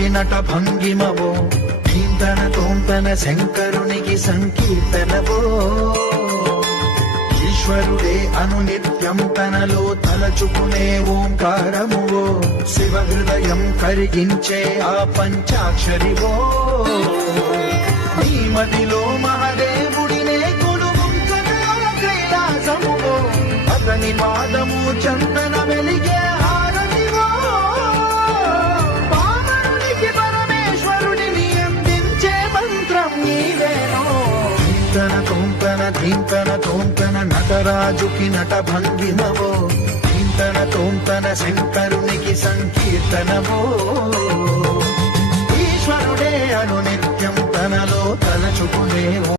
నటరాజుకి నట భంగిమవో ధీంతన తోంతన శంకరునికి సంకీర్తనవో ఈశ్వరుడే అనునిత్యం తనలో తలచుకునే ఓంకారమువో శివ హృదయం కరిగించే ఆ పంచాక్షరివో నీ మదిలో మహాదేవుడినే కొలువుంచగల కైలాసమువో అతని పాదము చందన వెలిగే హారతివో పావనునికి పరమేశ్వరుడిని అందించే మంత్రం నీవేనో ధీంతన తోంతన ధీంతన తోంతన నటరాజుకి నట భంగిమవో ధీంతన తోంతన శంకరునికి సంకీర్తనవో